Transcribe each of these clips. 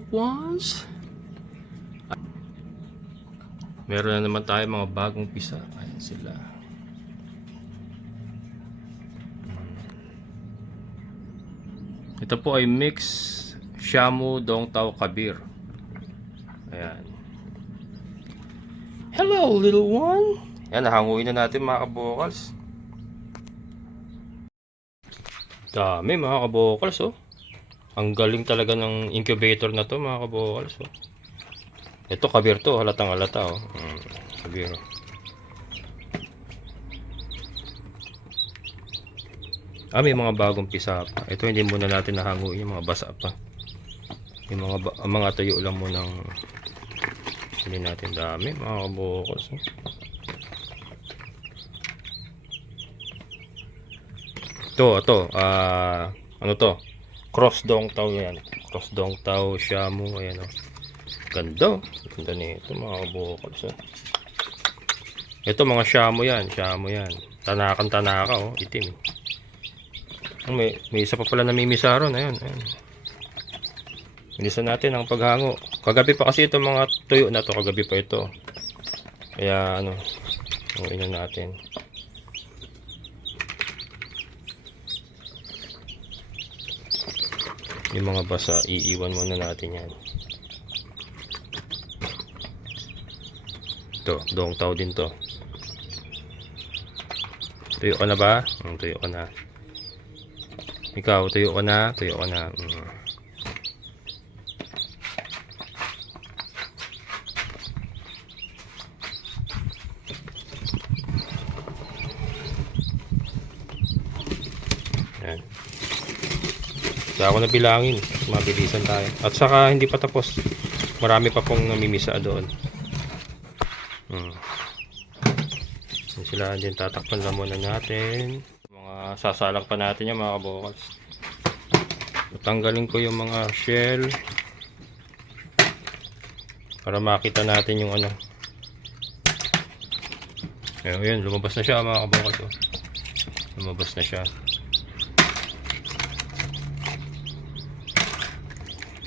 little ones. Meron na naman tayo mga bagong pisa. Ayan sila. Ito po ay mix Shamu Dong Tao Kabir. Ayan. Hello little one. Ayan, nahanguin na natin mga kabokals. Dami mga kabokals oh. Ang galing talaga ng incubator na to mga kabokals oh. Ito kabir to, halatang halata oh. Kabir. May mga bagong pisa pa. Ito hindi muna natin nahanguin, yung mga basa pa. Yung mga tuyo lang muna ng hindi natin. Dami mga kabokals oh. Ito, ano to? Cross Dong Tao yan. Cross Dong Tao Shamu, ayan oh. Ganda nito mga kabokals. Ito mga Shamu yan, Tanakan-tanaka oh, itim. May isa pa pala namimisa ron, ayan. Bilisan natin ang paghango. Kagabi pa kasi itong mga tuyo na to, kagabi pa ito. Kaya ano, hanguin na natin. Yung mga basa, iiwan muna natin yan. Ito, Dong Tao din to. Tuyo ka na ba? Tuyo ka na. Ikaw, tuyo ka na. Yan. Kaya ako nabilangin. Mabilisan tayo. At saka hindi pa tapos. Marami pa pong namimisa doon. Yan sila din, tatakpan lang muna natin. Mga sasalang pa natin yan mga kabokals. Tanggalin ko yung mga shell para makita natin yung ano. Ayun, lumabas na siya mga kabokals. Lumabas na siya.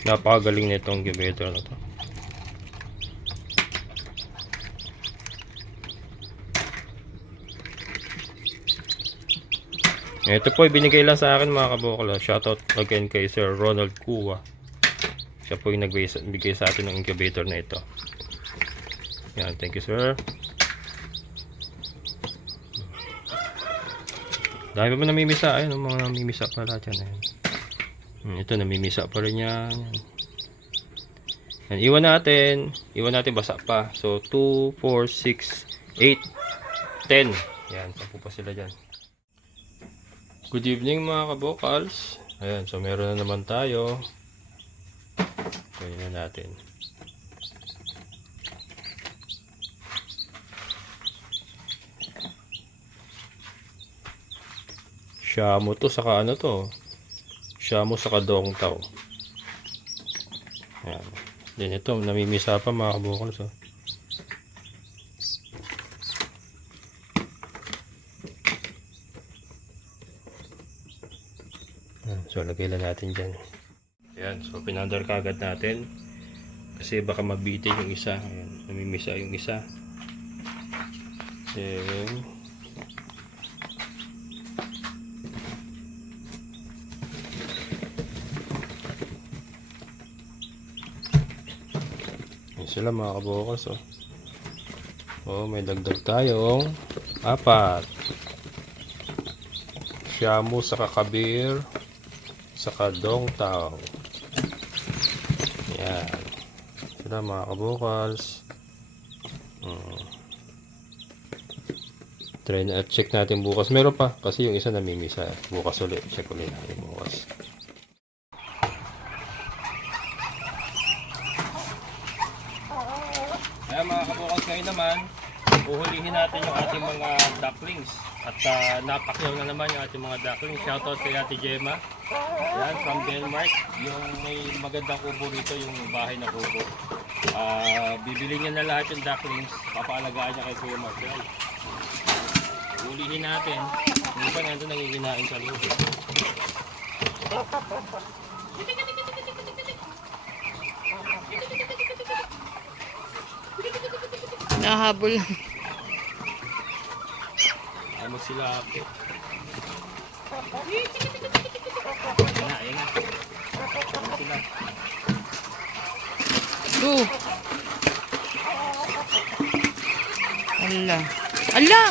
Napakagaling nitong incubator na to. Ito po ay binigay lang sa akin mga kabokal. Shoutout again kay Sir Ronald Kuwa. Siya po yung nagbigay sa atin ng incubator na ito. Yan, thank you sir. Dahil pa namimisa. Ayun, mga namimisa pala dyan. Ito namimisa pa rin yan. Yan, iwan natin basa pa. So 2, 4, 6, 8, 10. Yan, tapo pa sila dyan. Good evening mga kabokals. Ayan, so meron na naman tayo. Gawin na natin. Shamu to, saka ano to? Shamu saka Dong Tao. Ayan. Then ito, namimisa pa mga kabokals. So lagay lang natin dyan. Ayan, so pinandar kagad natin kasi baka mabitin yung isa. Ayan, namimisa yung isa. Then ayan sila mga kabokals may dagdag tayong 4 Shamu saka Kabir saka Dong Tao. Yan sila mga kabokals. Try na, check natin bukas. Meron pa kasi yung isa namimisa. Bukas ulit, check ulit natin bukas. Ayan mga kabokals, ngayon naman uhulihin natin yung ating mga ducklings. At napakyaw na naman yung ating mga ducklings. Shoutout kay Ate Gemma. Yan, from Denmark. Yung may magandang kubo rito, yung bahay na kubo. Bibili niya na lahat yung ducklings. Papaalagaan niya kay Kuya Marcel. Ulihin natin. Yung iba nandun nangiginain sa loob. Nahabol lang. Ay mo sila ate. Ayan na. Ayan sila. Go. Ala. Ala!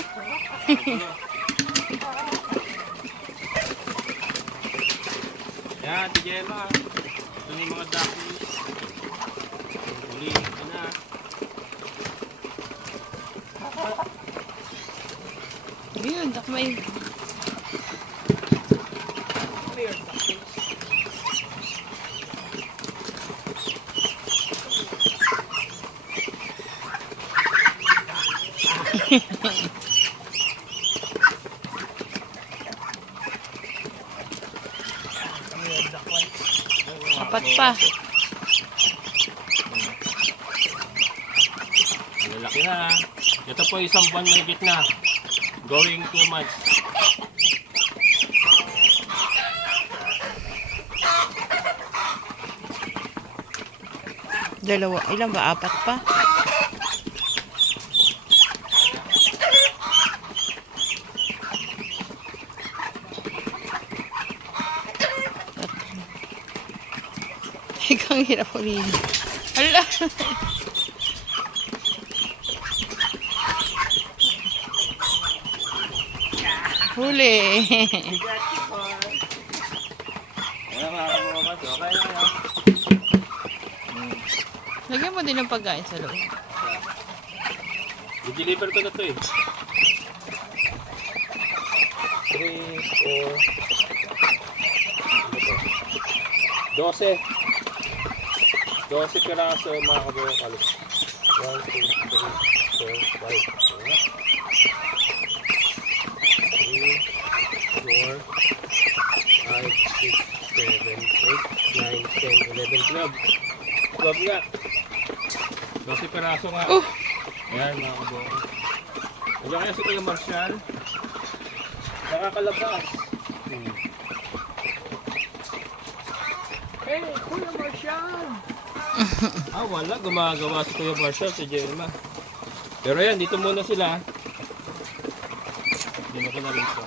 Yan, Ate Gemma. Ito na yung mga duckies. Huliin ko na. Ayun, dakmay. Apat pa. Lalaki na. Ito po isang buwan na higit na. Going 2 months. Dalawa. Ilan ba? Apat pa? Ikaw ang hirap ulihin. Ala! Huli! Ayan mga kabukas. Okay na yan. Lagyan mo din ng pagkain sa loob. I-deliver ko na to eh. 3, 4, 12 piraso mga kabukas. 1, 2, 3, 4, 5, 3, 4, 5, 6, 7, 8, 9, 10, 11, 12. 12 nga. 12 piraso nga. Ayan mga kabukas. Huwag kaya si Kuya Marshall. Nakakalabas. Hey, Kuya Marshall! Wala. Gumagawa si Kuya Marshall, si Jelma. Pero yan, dito muna sila. Dino ko na rin ito.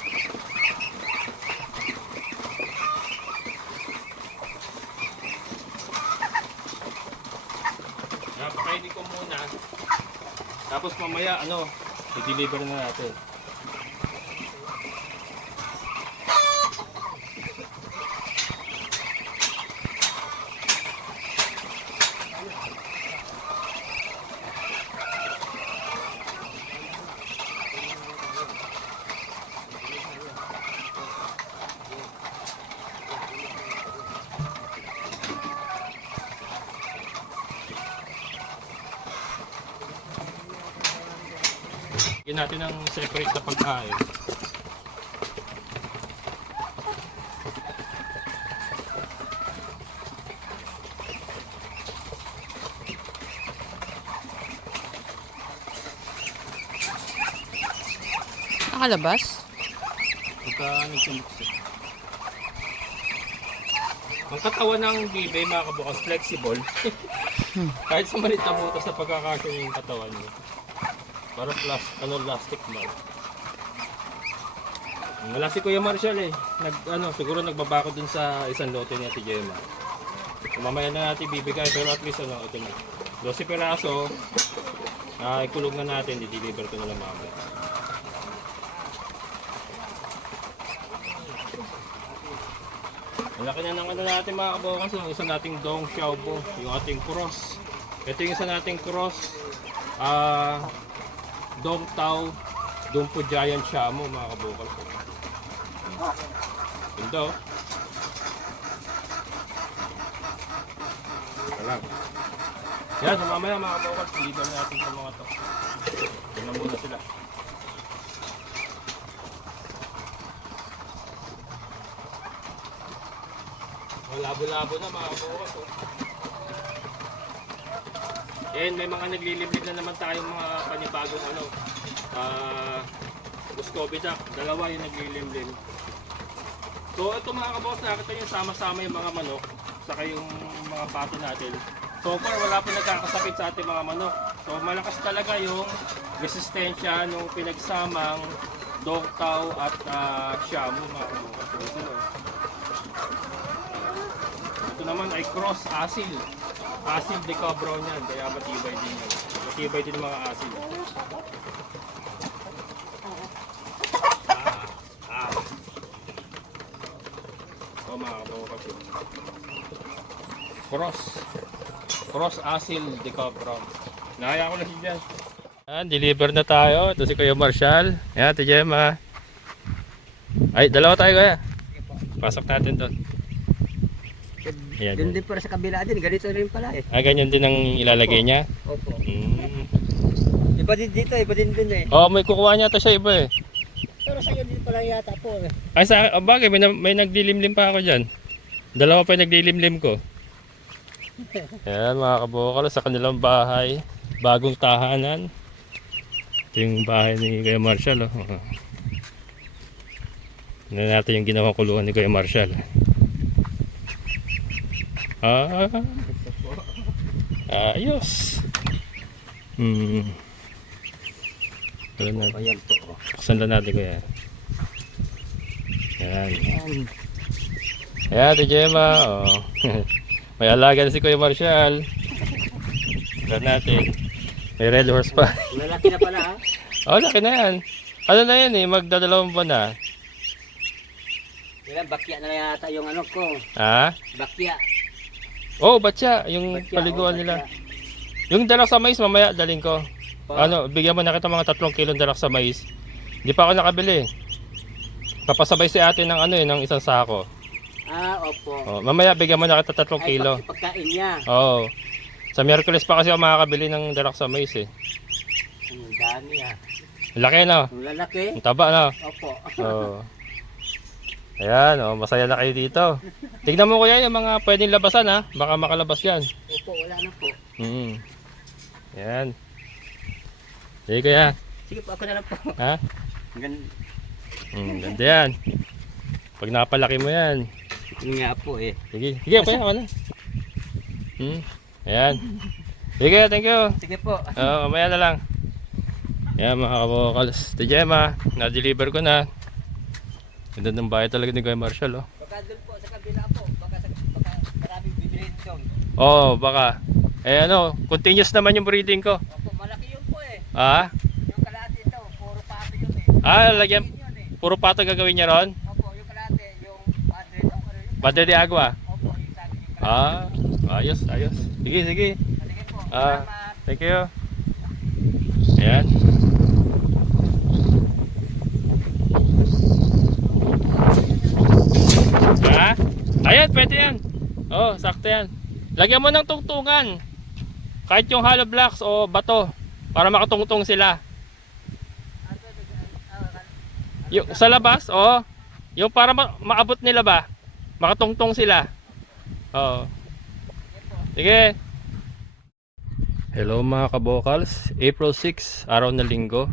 Napakainin ko muna. Tapos mamaya, i-deliver na natin. Bigyan natin ng separate na pagkain. Nakalabas? Pagka nagsimuksik. Ang katawan ng bibe mga kabukas, flexible. Kahit sa malit na butas na pagkakasya yung katawan niya. Para plastic man. Wala si Kuya Marshall eh. Siguro nagbabako dun sa isang lote ni Ate Gemma. Mamaya na natin bibigay pero at least ito na. 12 piraso. Ikulog na natin, di-deliver ko na lang mamaya. Malaki na ng natin mga kabukas, yung isa nating Dong Xiaobo, yung ating cross. Ito yung isa nating cross. Dong Tao, Dumpo Giant Shamo mga kabukal. Ganda oh. Wala. Yan, so mamaya mga kabukal, deliver natin sa mga to. Tingnan muna sila. Labo-labo na mga kabukal. Oh. And may mga nagliliblig na naman tayong mga panibagong Muscovy duck. Dalawa yung naglilimlim. So ito mga kaboss, nakita nyo sama-sama yung mga manok saka yung mga pato natin. So far wala po nagkakasakit sa ating mga manok. So malakas talaga yung resistensya nung pinagsamang Dongtao at Shamu mga kabukas. Ito naman ay cross asil. Asil de cabron yan, kaya matibay din yan. Matibay din mga asil. O mga kabukas. Cross asil de cabron. Nahaya ko na siya dyan. Deliver na tayo. Ito si Kuya Marshall. Yan, Ate Gemma. Ay, dalawa tayo Kuya. Pasok natin doon. Ayan. Doon din para sa kabila din, ganito rin pala eh. Ganyan din ang ilalagay niya? Opo. Mm. Iba din dito, iba din dun eh. Oh, may kukuha niya ito sa iba eh. Pero sa'yo din pala yata po eh. Ay, bagay, may nagdilimlim pa ako dyan. Dalawa pa yung nagdilimlim ko. Ayan, mga kabukal, sa kanilang bahay. Bagong tahanan. Ito yung bahay ni Kuya Marshall. Oh. Tignan natin yung ginawang kulungan ni Kuya Marshall. Ayos. Ayan po. Buksan lang natin Kuya. Ayan. Ayan, Ate Gemma. Oh. May alaga na si Kuya Marshall. Tignan natin. May red horse pa. Lalaki na pala ha. Oh, laki na yan. Ano na yan eh, magdadalawang buwan na. Yan, bakya na yata yung ano ko. Ha? Bakya. Oh, batya, yung Bakya, paliguan oh, nila. bakya. Yung dalak sa mais, mamaya daling ko. Oh. Ano, bigyan mo na kita mga 3 kilong dalak sa mais. Hindi pa ako nakabili. Papasabay si ate ng ng isang sako. Opo. Oh, mamaya bigyan mo na kita 3 kilo. Ay, pagkain niya. Oo. Sa Miyerkules pa kasi ako makakabili ng dalak sa mais eh. Ang dami ha. Laki no? Ang lalaki. Ang taba no? Opo. Oo. Ayan, oh, masaya na kayo dito. Tignan mo kuya yung mga pwedeng labasan ha. Baka makalabas yan. Opo, wala na po. Ayan. Sige kuya. Sige po, ako na lang po. Ha? Ganda yan. Pag napalaki mo yan. Yun nga po eh. Sige, sige kuya, ako na. Ayan. Sige, thank you. Sige po. Mamaya na lang. Ayan mga kabokals. Ito Gemma, na-deliver ko na. Ganda ng bahay talaga ni Kuya Marshall. Oh. Baka doon po sa kabila po. Baka maraming bibili doon. Oo, baka. Continuous naman yung breeding ko. Opo, malaki yun po eh. Ah? Yung kalahati ito, puro pato yun eh. Lagyan. Yun eh. Puro pato gagawin niya ron? Opo, yung kalahati, yung padre, ano yun? Padre de Agua? Opo, yung sabi yung kalahati. Ayos, ayos. Sige, sige. Sige po, salamat. Thank you. Ayan. Ha? Ayan, pwede yan. Oh, sakto yan. Lagyan mo ng tungtungan. Kahit yung hollow blocks o bato para makatungtong sila. Yung sa labas, yung para maabot nila ba? Makatungtong sila. Oo. Sige. Hello mga kabokals. April 6, araw na linggo.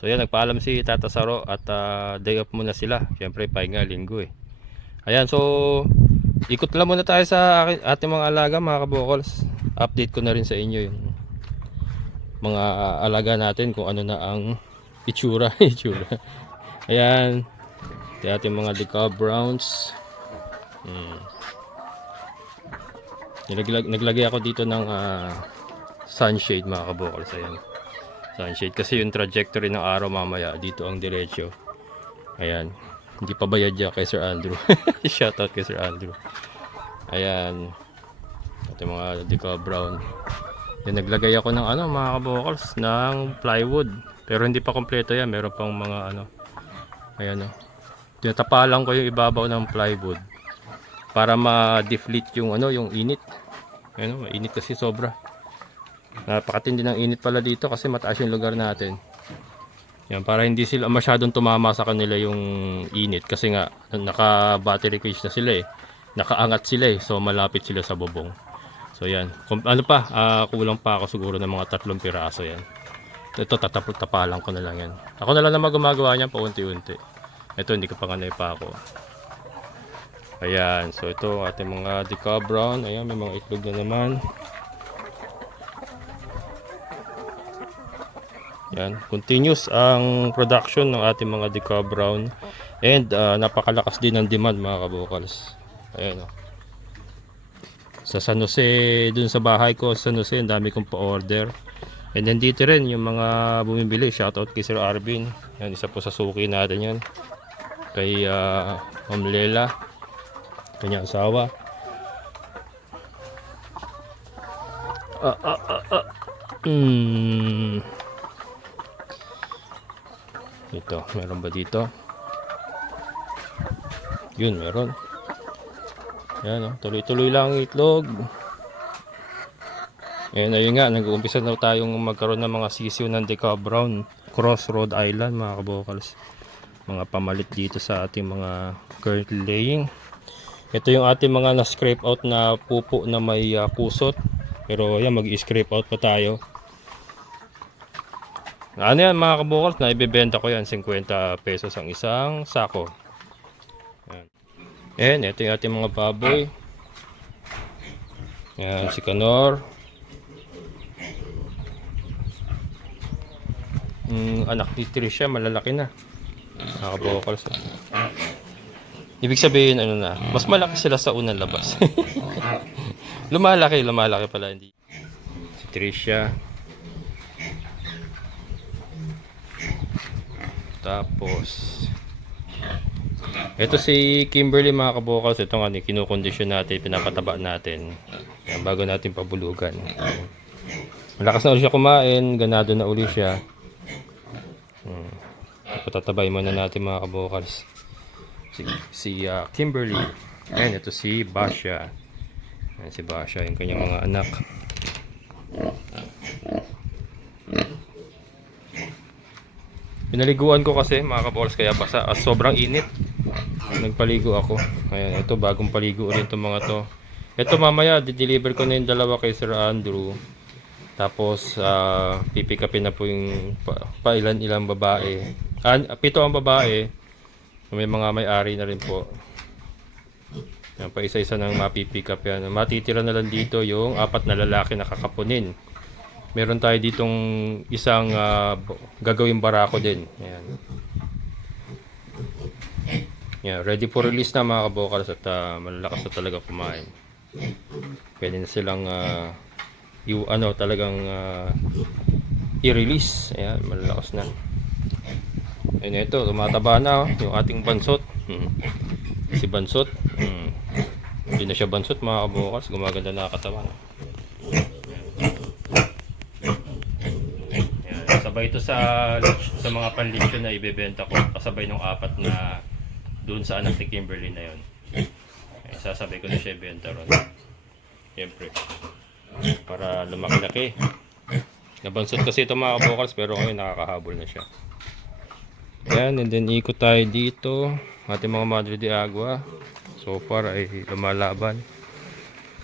So yan, nagpaalam si Tata Saro at day off muna sila. Siyempre, pahinga linggo eh. Ayan, so ikot lang muna tayo sa ating mga alaga mga kabokals. Update ko na rin sa inyo yung mga alaga natin kung ano na ang itsura. Ayan, ito ating mga decal browns. Naglagay ako dito ng sunshade mga kabokals. Ayan, sunshade kasi yung trajectory ng araw mamaya dito ang diretso. Ayan, hindi pa bayad yan kay Sir Andrew. Shoutout kay Sir Andrew. Ayan, ito mga decal brown. Yan, naglagay ako ng mga kabokals ng plywood, pero hindi pa kompleto yan, meron pang mga ayan tinatapalan ko yung ibabaw ng plywood para ma-deflate yung yung init. Ayan, mainit kasi sobra. Napakatindi ng init pala dito kasi mataas yung lugar natin. Yan, para hindi sila masyadong tumama sa kanila yung init kasi nga naka battery cage na sila eh. Nakaangat sila eh, so malapit sila sa bubong. So yan, kulang pa ako siguro ng mga 3 piraso yan. Ito tapalan ko na lang yan. Ako na lang naman gumagawa niyan paunti-unti. Ito hindi ko pa nga naipako. Ayan, so ito ating mga decal brown. Ayan, may mga itlog na naman. Yan, continuous ang production ng ating mga Deca Brown and napakalakas din ang demand mga kabukals. Ayan o. Sa San Jose, dun sa bahay ko sa San Jose, ang dami kong pa-order. And then dito rin yung mga bumibili, shoutout kay Sir Arvin. Yan, isa po sa suki natin yan. Kay Ma'am Lela, kanyang asawa. Ito, meron ba dito? Yun, meron. Yan, oh, tuloy-tuloy lang ang itlog. Ayun nga, nag-uumpisa na tayong magkaroon ng mga sisiw ng Deca Brown Cross Rhode Island mga kabokals. Mga pamalit dito sa ating mga currently laying. Ito yung ating mga na-scrape out na pupo na may kusot. Pero yan, mag-scrape out pa tayo. Ano yan mga kabukals, na ibebenta ko yan 50 pesos ang isang sako. Yan. And ito yung ating mga baboy. Yan, si Canor. Anak ni Trisha, malalaki na. Mga kabukals. Ibig sabihin, ano na, mas malaki sila sa unang labas. lumalaki pala. Hindi. Si Trisha. Tapos ito si Kimberly mga kabukals. Ito nga, kinukondisyon natin, pinapataba natin. Yan, bago natin pabulugan. Malakas na ulit siya kumain, ganado na ulit siya. Patatabay muna natin mga kabukals. Si Kimberly. Ayan, ito si Basha. Ayan, si Basha, yung kanyang mga anak. Pinaliguan ko kasi mga kabukals, kaya basa. Sobrang init. Nagpaligo ako. Ayan, ito bagong paligo ulit itong mga to. Ito mamaya, di-deliver ko na yung dalawa kay Sir Andrew. Tapos, pipick upin na po yung ilan babae. 7 ang babae. May mga may-ari na rin po. Yan, pa isa-isa nang mapipick up yan. Matitira na lang dito yung 4 na lalaki na kakapunin. Meron tayo ditong isang gagawing barako din. Ayan. Yan, ready for release na mga kabokals at malalakas na talaga kumain. Pwede na silang talagang i-release. Ayan, malalakas na. Ayun, ito, tumataba na yung ating bansot. Si bansot. Hindi na siya bansot mga kabokals, gumaganda na katawan. Sabay ito sa mga panlitsyo na ibebenta ko, kasabay nung 4 na doon sa anak ni Kimberly na yon. Ay, sasabay ko na siya ibenta ron. Siyempre, para lumaki-laki. Nabansot kasi ito mga kabokals, pero ngayon nakakahabol na siya. Yan, and then ikot tayo dito. Ating mga Madre de Agua. So far ay lumalaban.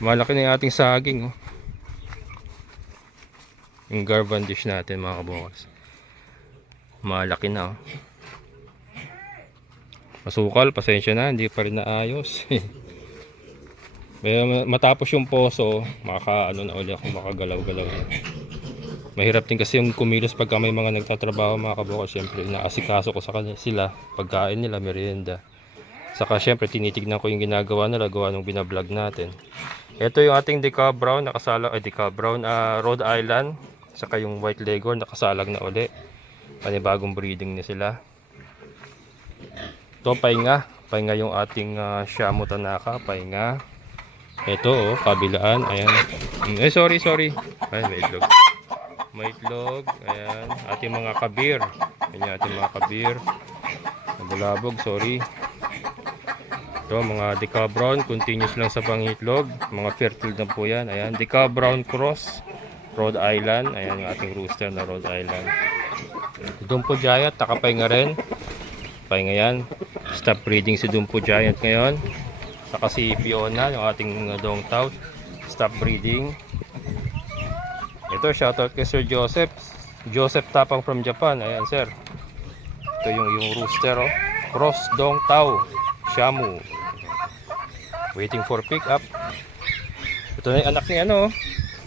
Malaki na yung ating saging. Oh. Yung garban dish natin mga kabukals. Malaki na. Oh. Masukal, pasensya na, hindi pa rin naayos. Matapos yung poso, na ulit ako, makagalaw-galaw. Mahirap din kasi yung kumilos pagka may mga nagtatrabaho mga kabukals. Siyempre, naasikaso ko sa kanila sila, pagkain nila, merienda. Saka siyempre, tinitignan ko yung ginagawa nila, gawa nung binablog natin. Ito yung ating Deca Brown, Rhode Island. Saka yung White Leghorn, nakasalag na uli. Panibagong breeding na sila. Ito, pahinga yung ating Shamu Tanaka, pahinga. Ito, kabilaan, ayan. Sorry. Ayan, may itlog. Ayan, ating mga kabir. Ayan, ating mga kabir. Nabulabog, sorry. Ito, mga Deca Brown, continuous lang sa pangitlog. Mga fertile na po yan. Ayan, Deca Brown Cross Rhode Island. Ayan yung ating rooster na Rhode Island. Dumpo Giant, nakapahinga rin. Pahinga yan. Stop breeding si Dumpo Giant ngayon. Saka si Fiona, yung ating dongtail. Stop breeding. Ito, shoutout kay Sir Joseph. Joseph Tapang from Japan. Ayan, sir. Ito yung rooster, oh. Cross dongtail. Shamu. Waiting for pick up. Ito na yung anak ni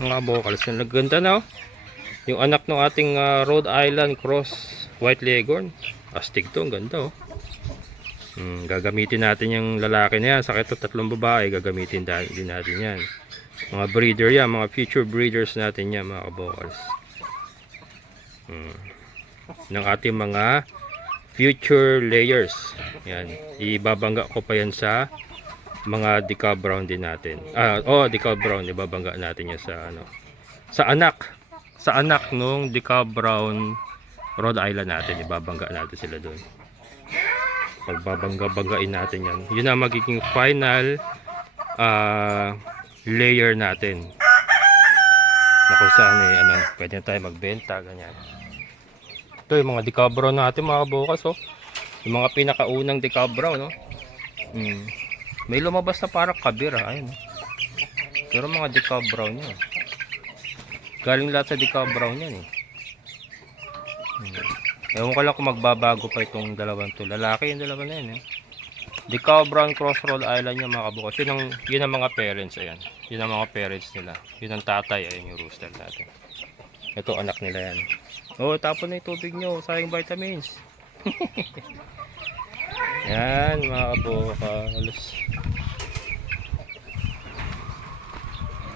mga vocals. Yung naganda na, oh. Yung anak ng ating Rhode Island Cross White Leghorn. Astig to, ang ganda oh. Gagamitin natin yung lalaki na yan. Sa ito, 3 babae, gagamitin din natin yan. Mga breeder yan, mga future breeders natin yan, mga kabokals. Ng ating mga future layers. Yan. Ibabangga ko pa yan sa mga decal brown din natin. Decal brown, ibabangga natin yan sa ano. Sa anak nung decal brown Rhode Island natin, ibabangga natin sila doon. Pagbabangga-banggain natin yan. Yun ang magiging final layer natin. Na kung saan pwede na tayo magbenta, ganyan. Ito yung mga decal brown natin, mga bukas oh. Yung mga pinakaunang decal brown, no? May lumabas na parang kabir, ayun. Pero mga decal brown yan. Galing lahat sa decal brown yan eh. Ewan ko lang kung magbabago pa itong dalawang to. Lalaki yung dalawa na yan eh. Decal brown cross Rhode Island yung mga bukas. Yun ang mga parents, ayan. Yun ang mga parents nila. Yun ang tatay, ayun yung rooster natin. Ito anak nila yan. Oh, tapon na yung tubig nyo. Sayang vitamins. Yan mga kabukas.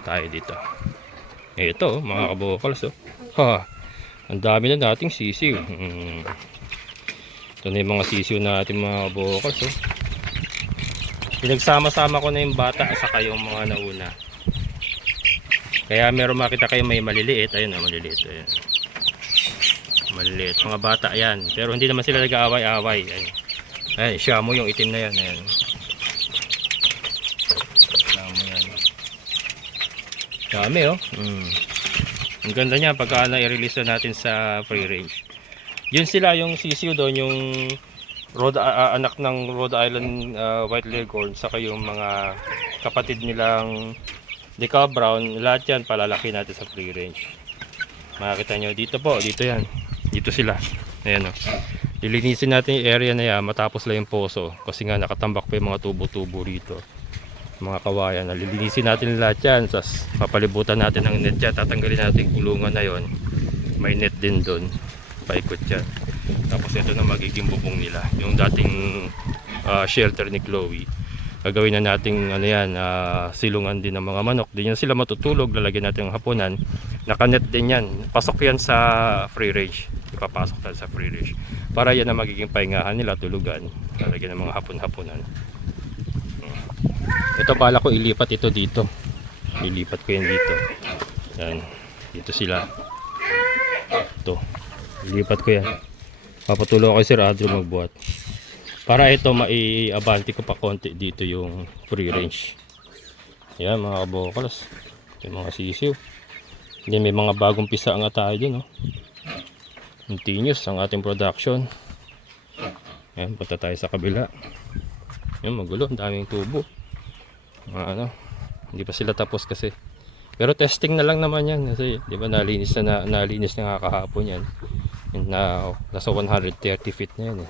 Tayo dito. Ito mga kabukals oh. Ang dami na nating sisiw. Ito na yung mga sisiw natin mga kabukals oh. Pinagsama-sama ko na yung bata saka yung mga nauna. Kaya meron makita kayo may maliliit. Ayun na maliliit. Ayun. Maliliit. Mga bata yan. Pero hindi naman sila nag-aaway-aaway. Ayun. Ayun, Shamu yung itim na yan. Ayun. Shamu yan. Dami oh. Ang ganda niya pagka na-release na natin sa free range. Yun sila yung sisiw doon, yung anak ng Rhode Island White Leghorn, saka yung mga kapatid nilang decal brown, lahat yan palalaki natin sa free range. Makikita nyo dito po, dito yan. Dito sila. Ayan o. Lilinisin natin yung area na yan matapos lang yung poso kasi nga nakatambak pa yung mga tubo-tubo rito. Mga kawayan, lilinisin natin lahat yan, tapos papalibutan natin ng net yan, tatanggalin natin yung kulungan na yon, may net din doon, paikot yan. Tapos ito na magiging bubong nila, yung dating shelter ni Chloe. Gagawin na nating silungan din ng mga manok, din yan sila matutulog, lalagyan natin ng hapunan, nakanet din yan, pasok yan sa free range, ipapasok yan sa free range, para yan na magiging pahingahan nila, tulugan, lalagyan ng mga hapon-hapunan. Ito pala ko ilipat ito dito. Ilipat ko yan dito. Yan. Dito sila. Ito. Ilipat ko yan. Papatuloy ko kay Sir Andrew magbuhat. Para ito mai-abante ko pa konti dito yung free range. Yan mga kabokals. Yung mga sisiw. Hindi may mga bagong pisa nga tayo dun. Oh. Continuous ang ating production. Yan. Punta tayo sa kabila. Yan magulo. Ang daming tubo. Hindi pa sila tapos kasi, pero testing na lang naman yan kasi di ba nalinis na nga kahapon yan, nasa 130 feet na yan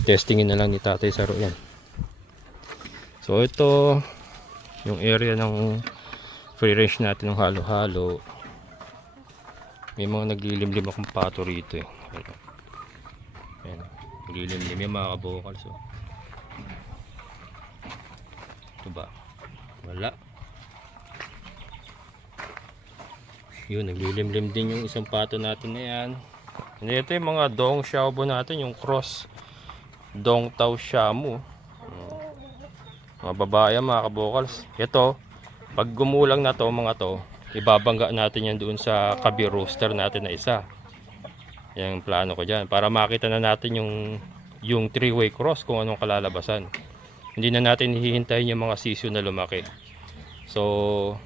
testingin na lang ni Tatay Saro yan. So ito yung area ng free range natin ng halo-halo. May mga naglilimlim akong pato rito ayan, naglilimlim yung mga kabokal. So ito ba? Wala. Yun, naglilimlim din yung isang pato natin na yan. And ito yung mga dong xiaobo natin, yung cross dong tao xiaomu. Mga babae, mga kabokals. Ito, pag gumulang na to, mga to, ibabangga natin yan doon sa kabi rooster natin na isa. Yan ang plano ko dyan. Para makita na natin yung three-way cross kung anong kalalabasan. Hindi na natin hihintayin yung mga sisiw na lumaki. So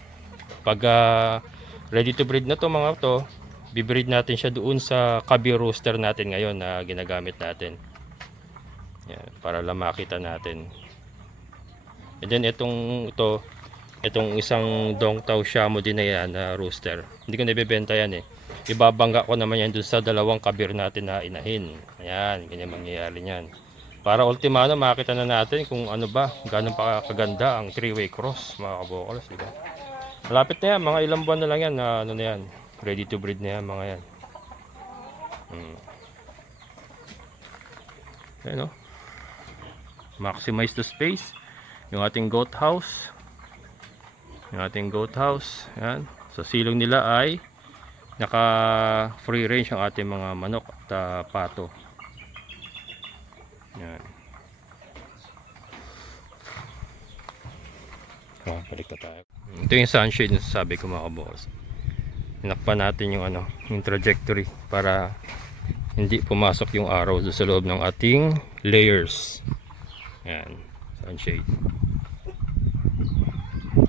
pag ready to breed na to mga to, bibreed natin siya doon sa kabi rooster natin ngayon na ginagamit natin. Yan, para lang makita natin. And then itong isang dong tao xiaomu din na yan na rooster, hindi ko nabibenta yan ibabangga ko naman yan doon sa dalawang kabir natin na inahin. Ayan, ganyan mangyayari niyan. Para ultimano makita na natin kung ano ba, gano'n pa kaganda ang three-way cross mga kabokals, diba? Malapit na yan, mga ilang buwan na lang yan na yan. Ready to breed na yan mga yan. Ayan o. Maximize the space. Yung ating goat house. Ayan. Sa silong nila ay naka free range ang ating mga manok at pato. Ayan. Balik na tayo. Ito yung sunshade na sabi ko mga boss. Hinakpan natin yung yung trajectory para hindi pumasok yung araw doon sa loob ng ating layers. Ayan, sunshade.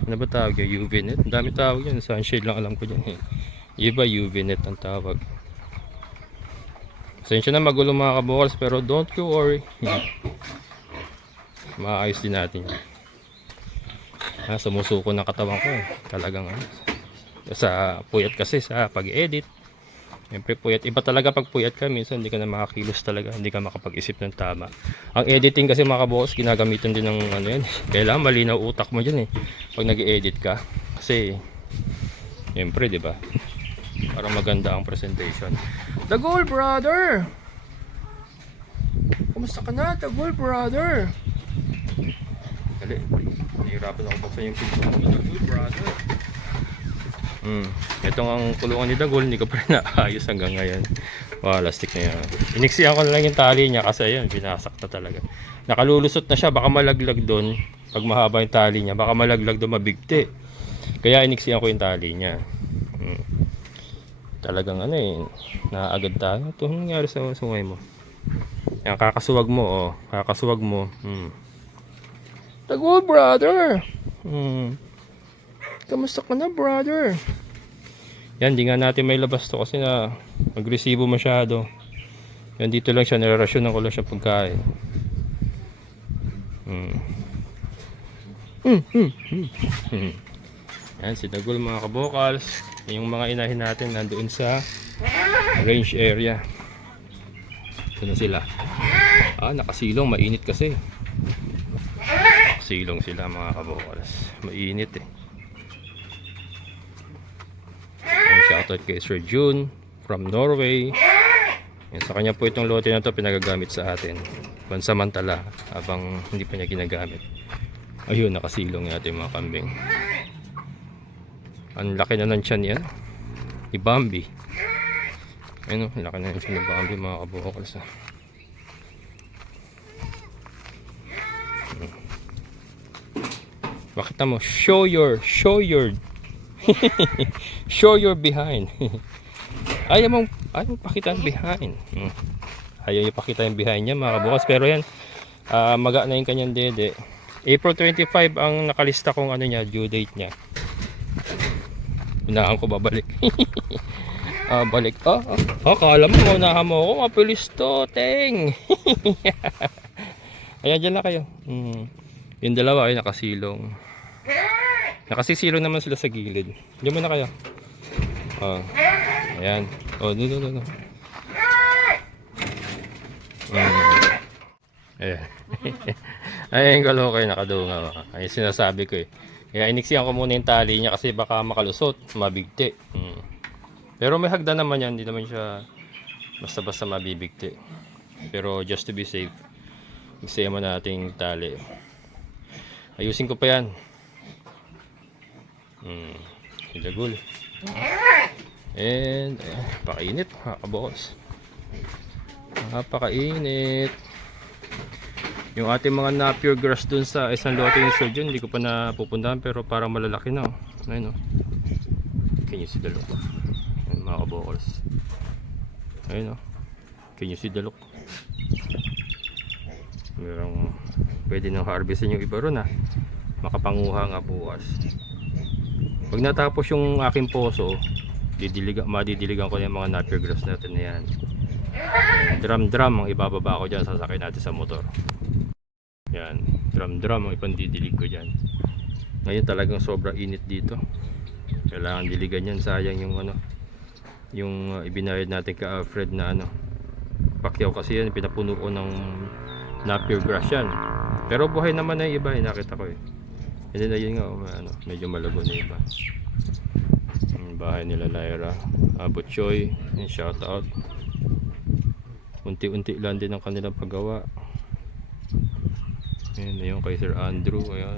Ano ba tawag yung UV net? Ang dami tawag yan. Sunshade lang alam ko dyan. Iba UV net ang tawag. Pasensya na magulo mga kabokals, pero don't you worry. Maayos din natin yan. Sumusuko ng katawan ko talagang sa puyat kasi sa pag-edit. Siyempre puyat, iba talaga pag puyat ka, minsan hindi ka na makakilos talaga, hindi ka makapag-isip ng tama. Ang editing kasi mga kaboss, ginagamitan din ng yan, kailangan malinaw utak mo dyan pag nag-edit ka, kasi siyempre di ba, para maganda ang presentation. Dagol brother, kumusta ka na Dagol brother? Dali, nahihirapan ako buksan yung pinto ng Dagol brother. Itong ang kulungan ni Dagol, hindi ko pa rin naayos hanggang ngayon. Wow, lastik na yan. Iniksihan ko na lang yung tali niya kasi ayun, binasak na talaga. Nakalulusot na siya, baka malaglag doon. Pag mahaba yung tali niya, baka malaglag doon, mabigti. Kaya iniksihan ko yung tali niya. Talagang naagad tayo. Ito, anong nangyari sa sungay mo? Yan, kakasuwag mo, kakasuwag mo. Dagol brother! Kamusta ka na brother? Yan, di nga natin may labas to kasi na magresibo masyado. Yan, dito lang siya, nirarasyonan ko lang siya pagkain. Yan, si Dagol mga kabokals. Yung mga inahin natin nandoon sa range area. Ito na sila. Nakasilong, mainit kasi. Silong sila mga kabokals. Mainit Shoutout kay Sir June from Norway. Yan, sa kanya po itong lote na to pinagagamit sa atin pansamantala habang hindi pa niya ginagamit. Ayun, nakasilong yung ating mga kambing. Ang laki na ng tiyan yan ni Bambi. Ayun, ang laki na ng tiyan ni Bambi mga kabokals. Bakit mo? Show your show your behind. Ayaw mong pakita ang behind. Ayaw yung pakita yung behind niya mga kabukas. Pero yan, maga na yung kanyang dede. April 25 ang nakalista kong niya, due date niya. Unahan ko babalik. Balik. Kala mo, unahan mo ako. Mapilis to, teng. Ayan, dyan na kayo. Yung dalawa ay nakasilong. Nakasisilong naman sila sa gilid. Diyan muna kayo. Ayan. Doon. Ayan. Ayan, kalokay, nakadunga. Ayun sinasabi ko Kaya iniksihan ko muna yung tali niya kasi baka makalusot, mabigti. Pero may hagdan naman yan, hindi naman siya basta-basta mabibigti. Pero just to be safe, iksihan mo nating tali. Ayusin ko pa yan. Dagol. And pakainit mga kabokals. Napakainit. Yung ating mga napier grass dun sa isang lote yung surgeon, hindi ko pa napupuntahan pero parang malalaki na. Ayun Can you see the look? Ayun mga kabokals. Ayun Can you see the look? Merong pwede nang harvestin yung iba ron makapanguha nga bukas. Pag natapos yung aking poso, madidiligan ko yung mga napier grass natin na yan. Drum ang ibababa ko dyan, sasakay natin sa motor. Yan, drum ang ipandidilig ko dyan. Ngayon talagang sobrang init dito. Kailangan diligan yan, sayang yung yung ibinayad natin ka Fred na pakyaw kasi yan, pinapuno ko ng napier grass yan. Pero buhay naman na yung iba, nakita ko And then ayun nga, medyo malago na iba. Yung bahay nila Lyra. Butchoy. Yung shout out. Unti-unti lang din ang kanilang paggawa. Ayan, yung kay Sir Andrew. Ayan.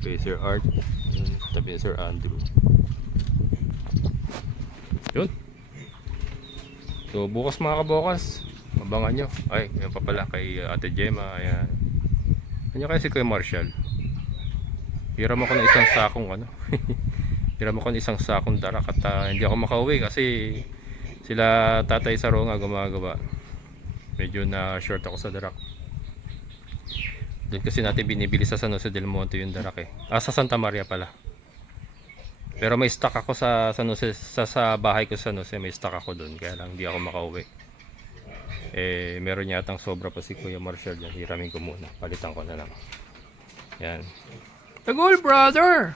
Kay Sir Art. Ayan, tabi ni Sir Andrew. Yun. So bukas mga kabukas, abangan nyo. Ay, yan pa pala kay Ate Gemma. Ayan. Ano kaya si Kuya Marshall? Hiram ako ng isang sakong ano. Hiram ako ng isang sakong darak at hindi ako makauwi kasi sila Tatay Saro nga gumagawa. Medyo na short ako sa darak. Doon kasi natin binibili sa San Jose del Monte yung darak eh. Sa Santa Maria pala. Pero may stock ako sa San Jose, sa bahay ko sa San Jose, may stock ako doon. Kaya lang hindi ako makauwi. Meron yatang sobra pa si Kuya Marshall dyan. Hiramin ko muna. Palitan ko na lang. Yan. Tagol, brother!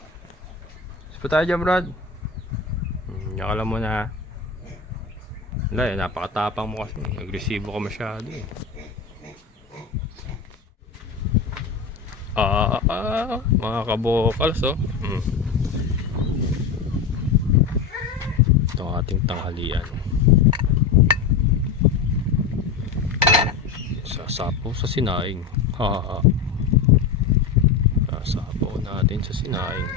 Saan tayo dyan, Brad? Nakala mo na. Wala, napakatapang mo kasi. Agresibo ka masyado eh. Mga kabokals oh. Ito ang ating tanghalian. Sasapo sa sinaing. Sasapo natin sa sinaing.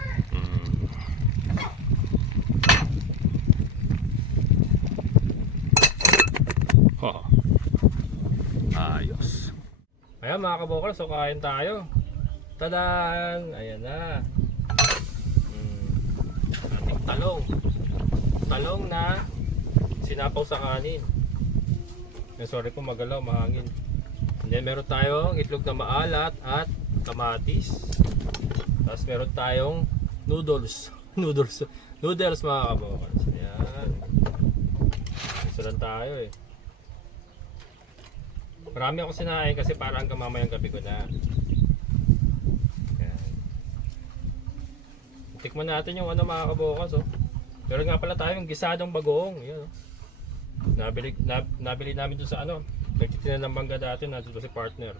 Ayos. Ayan mga kabokal, so kain tayo. Tadan! Ayan na. Ating talong. Talong na sinapaw sa kanin. Sorry po, magalaw, mahangin. And then meron tayong itlog na maalat at kamatis. Tapos meron tayong noodles. Noodles mga kabokal. Ayan. Gusto lang tayo eh. Marami ako sinain kasi parang hanggang mamayang gabi ko na. Ayan. Tikman natin yung ano mga kabukas oh. Pero nga pala tayo yung gisadong bagoong. Yan oh. Nabili namin dun sa ano. Nagtitinda ng bangga dati na dito si partner.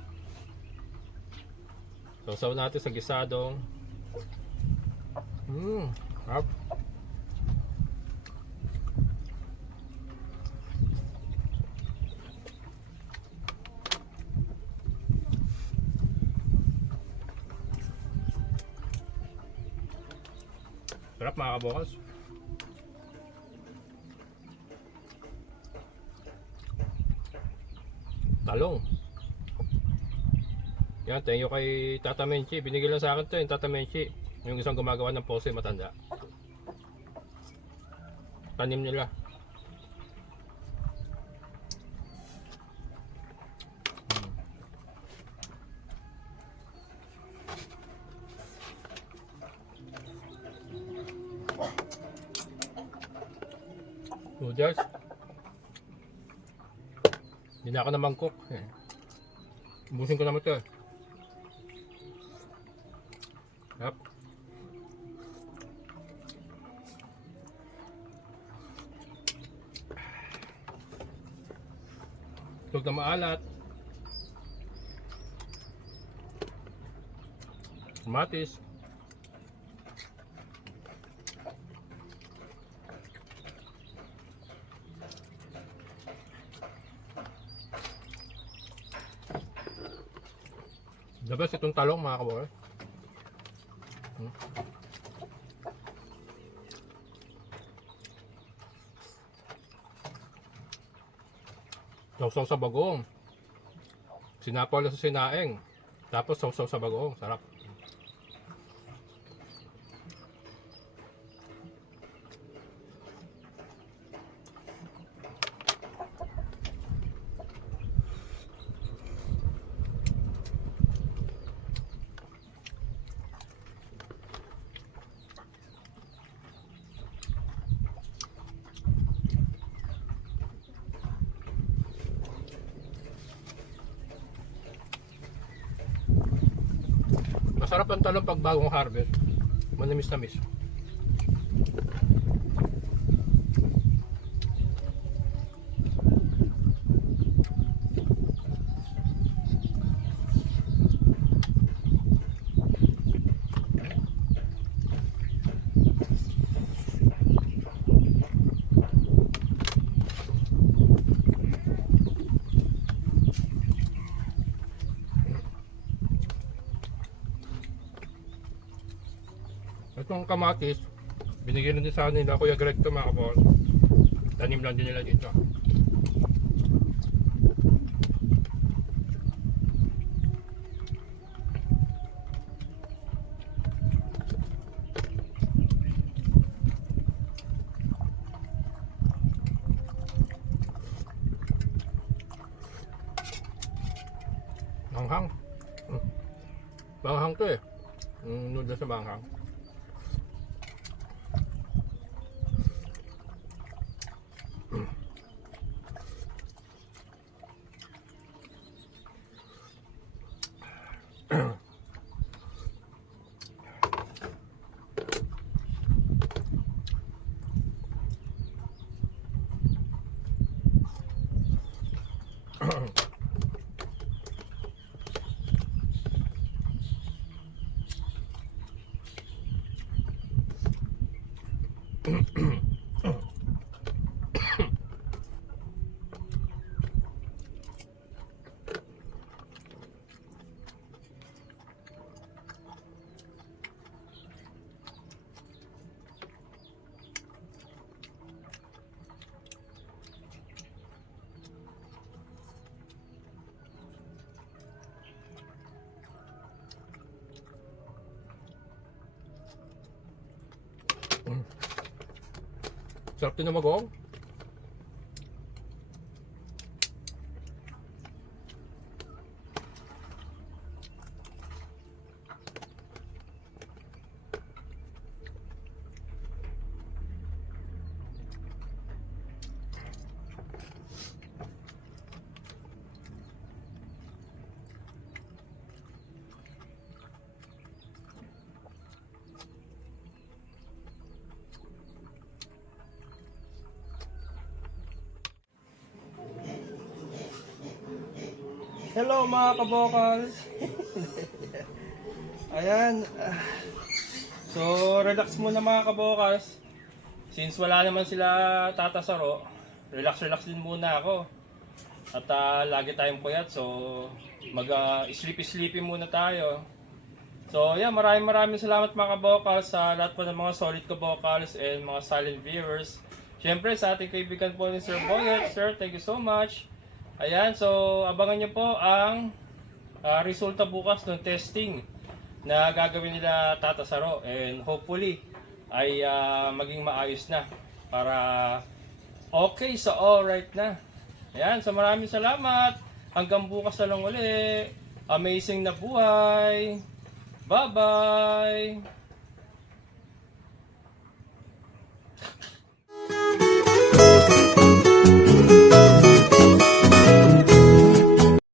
Sausaw natin sa gisadong. Harap. Sarap mga kabukas. Talong. Yan, thank you kay Tata Menchi. Binigay lang sa akin to yung Tata Menchi. Yung isang gumagawa ng pose matanda. Tanim nila. Noodles. Hindi na ako na mangkok. Ubusin ko naman ito. Yep. Itlog na maalat. Kamatis. The best itong talong mga kabukas. Sausaw sa bagoong. Sinapaw lang sa sinaing. Tapos sausaw sa bagoong. Sarap. Masarap ang talong pag bagong harvest. Manamis-namis. itong kamatis, binigyan din sa nila Kuya Greg to mga kabokals. Tanim lang din nila dito. Manghang. Manghang to eh. Noodles sa manghang. Sarap din na magong. Hello mga kabokals. Ayan. So relax muna mga kabokals. Since wala naman sila Tata Saro, relax din muna ako. At lagi tayong puyat, so sleepy muna tayo. So yeah, maraming salamat mga kabokals sa lahat po ng mga solid kabokals and mga silent viewers. Siyempre sa ating kaibigan po ni Sir Boyet. Sir, thank you so much. Ayan, so abangan nyo po ang resulta bukas ng testing na gagawin nila Tata Saro, and hopefully ay maging maayos na para okay sa alright na. Ayan, so maraming salamat. Hanggang bukas na lang uli. Amazing na buhay. Bye-bye!